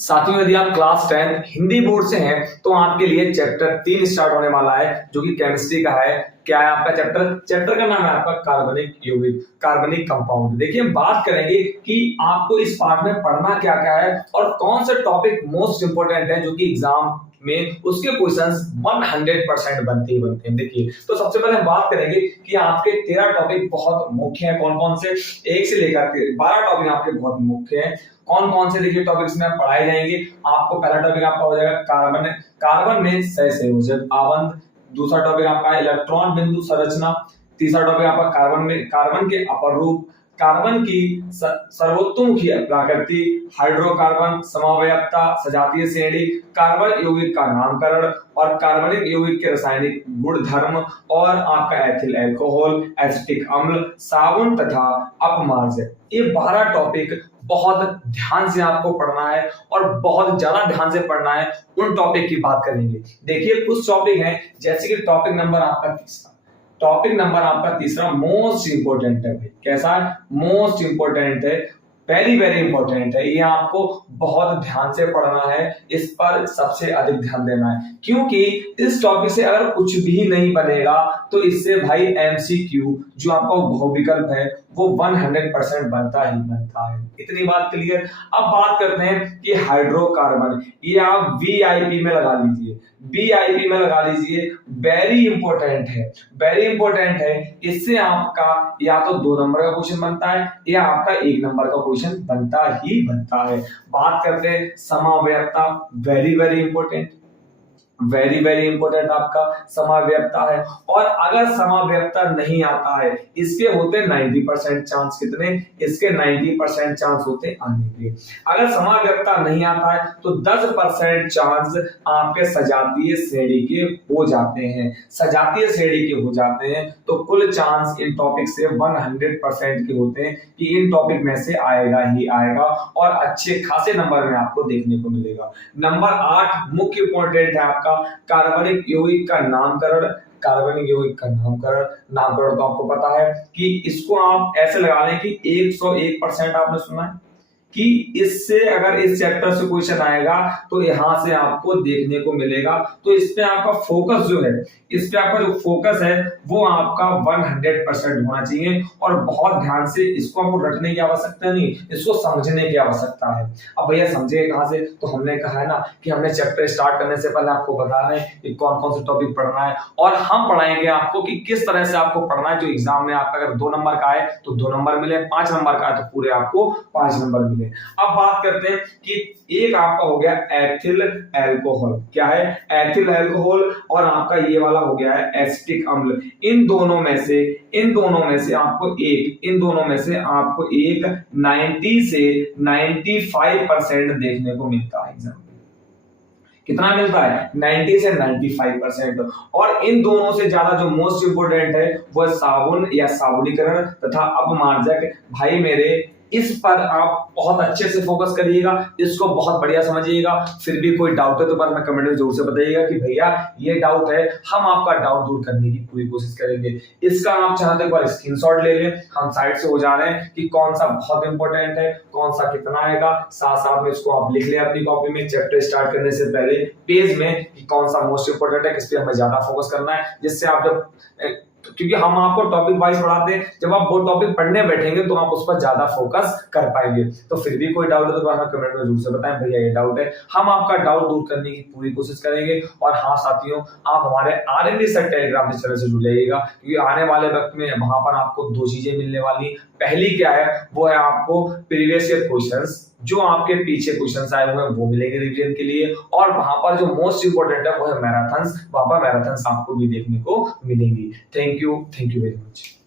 साथियों, यदि आप क्लास 10 हिंदी बोर्ड से हैं तो आपके लिए चैप्टर 3 स्टार्ट होने वाला है जो कि केमिस्ट्री का है। क्या है आपका चैप्टर का नाम है आपका कार्बनिक यौगिक, कार्बनिक कंपाउंड। देखिए, हम बात करेंगे कि आपको इस पार्ट में पढ़ना क्या क्या है और कौन से टॉपिक मोस्ट इंपोर्टेंट है जो कि एग्जाम में उसके क्वेश्चंस 100% बनते हैं। देखिए, तो सबसे पहले हम बात करेंगे कि आपके 13 टॉपिक बहुत मुख्य हैं। कौन कौन से? 1 से लेकर के 12 टॉपिक आपके बहुत मुख्य हैं। कौन कौन से देखिए टॉपिक्स में पढ़ाए जाएंगे। आपको पहला टॉपिक आपका हो जाएगा कार्बन में सहसंयोजक आबंध। दूसरा टॉपिक आपका इलेक्ट्रॉन बिंदु संरचना। तीसरा टॉपिक आपका कार्बन के अपर रूप, कार्बन की सर्वोत्तमुखी प्रकृति, हाइड्रोकार्बन, समवयवता, सजातीय श्रेणी, कार्बन यौगिक का नामकरण और कार्बनिक यौगिक के रासायनिक गुणधर्म और आपका एथिल अल्कोहल, एसिटिक अम्ल, साबुन तथा अपमार्जक। ये 12 टॉपिक बहुत ध्यान से आपको पढ़ना है और बहुत ज्यादा ध्यान से पढ़ना है। उन टॉपिक की बात करेंगे। देखिए, कुछ टॉपिक हैं जैसे कि टॉपिक नंबर आपका तीसरा मोस्ट इंपोर्टेंट है। कैसा है? मोस्ट इंपोर्टेंट है, वेरी वेरी इंपॉर्टेंट है। ये आपको बहुत ध्यान से पढ़ना है, इस पर सबसे अधिक ध्यान देना है, क्योंकि इस टॉपिक से अगर कुछ भी नहीं बनेगा तो इससे भाई एमसीक्यू जो आपका बहुविकल्प है वो 100% बनता है। इतनी बात क्लियर। अब बात करते हैं कि हाइड्रोकार्बन, ये आप वीआईपी में लगा लीजिए, वेरी इंपॉर्टेंट है। इससे आपका या तो 2 नंबर का क्वेश्चन बनता है या आपका 1 नंबर का क्वेश्चन बनता है। बात करते हैं समवयवता, वेरी वेरी इंपॉर्टेंट आपका समवयवता है। और अगर समवयवता नहीं आता है, इसके होते 90% चांस। कितने? इसके 90% चांस होते आने के। अगर समवयवता नहीं आता है तो 10% चांस आपके सजातीय श्रेणी के हो जाते हैं। तो कुल चांस इन टॉपिक से 100% के होते हैं कि इन टॉपिक में से आएगा ही आएगा और अच्छे खासे नंबर में आपको देखने को मिलेगा। नंबर 8 मुख्य इंपॉर्टेंट है आपका कार्बनिक यौगिक का नामकरण। नामकरण तो आपको पता है कि इसको आप ऐसे लगा लें कि 101% आपने सुना है कि इससे अगर इस चैप्टर से क्वेश्चन आएगा तो यहां से आपको देखने को मिलेगा। तो इस पे आपका फोकस जो है, वो आपका 100% होना चाहिए और बहुत ध्यान से इसको आपको रटने की आवश्यकता नहीं, इसको समझने की आवश्यकता है। अब भैया समझे कहां से? तो हमने कहा है ना कि हमने चैप्टर स्टार्ट करने से पहले आपको बता रहे हैं कि कौन कौन से टॉपिक पढ़ना है और हम पढ़ाएंगे आपको कि किस तरह से आपको पढ़ना है। जो एग्जाम में आपका अगर 2 नंबर का है तो 2 नंबर मिले, 5 नंबर का है तो पूरे आपको 5 नंबर मिले। अब बात करते हैं कि एक आपका हो गया एथिल अल्कोहल। क्या है? Ethyl alcohol. और आपका ये वाला हो गया है एसिटिक अम्ल। इन दोनों में से आपको एक 90 से 95% देखने को मिलता है एग्जाम। कितना मिलता है? 90 से 95%। और इन दोनों से ज्यादा जो मोस्ट इंपोर्टेंट है वो साबुन या साबुनीकरण तथा अपमार्जक। भाई मेरे, इस पर आप बहुत अच्छे से फोकस करिएगा, इसको बहुत बढ़िया समझिएगा। फिर भी कोई डाउट है तो पर मैं कमेंट में जरूर से बताइएगा कि भैया ये डाउट है, हम आपका डाउट दूर करने की पूरी कोशिश करेंगे। इसका आप चाहते एक बार स्क्रीनशॉट ले लें, हम साइड से हो जा रहे हैं कि कौन सा बहुत इंपॉर्टेंट है, कौन सा कितना आएगा। साथ साथ में इसको आप लिख लें अपनी कॉपी में चैप्टर स्टार्ट करने से पहले पेज में कि कौन सा मोस्ट इंपोर्टेंट है, किस पे हमें ज्यादा फोकस करना है, जिससे आप जब क्योंकि हम आपको टॉपिक वाइज पढ़ाते हैं, जब आप वो टॉपिक पढ़ने बैठेंगे तो आप उस पर ज्यादा फोकस कर पाएंगे। तो फिर भी कोई डाउट है तो हमें कमेंट में जरूर से बताएं, भैया ये डाउट है, हम आपका डाउट दूर करने की पूरी कोशिश करेंगे। और हाँ साथियों, आप हमारे आरएनडी सर टेलीग्राम चैनल से जुड़ जाइएगा, क्योंकि आने वाले वक्त में वहां पर आपको 2 चीजें मिलने वाली। पहली क्या है? वो है आपको प्रीवियस ईयर क्वेश्चंस, जो आपके पीछे क्वेश्चंस आए हुए हैं वो मिलेंगे रिवीजन के लिए। और वहां पर जो मोस्ट इंपोर्टेंट है वो है मैराथन्स, वहां पर मैराथन्स आपको भी देखने को मिलेंगी। Thank you very much.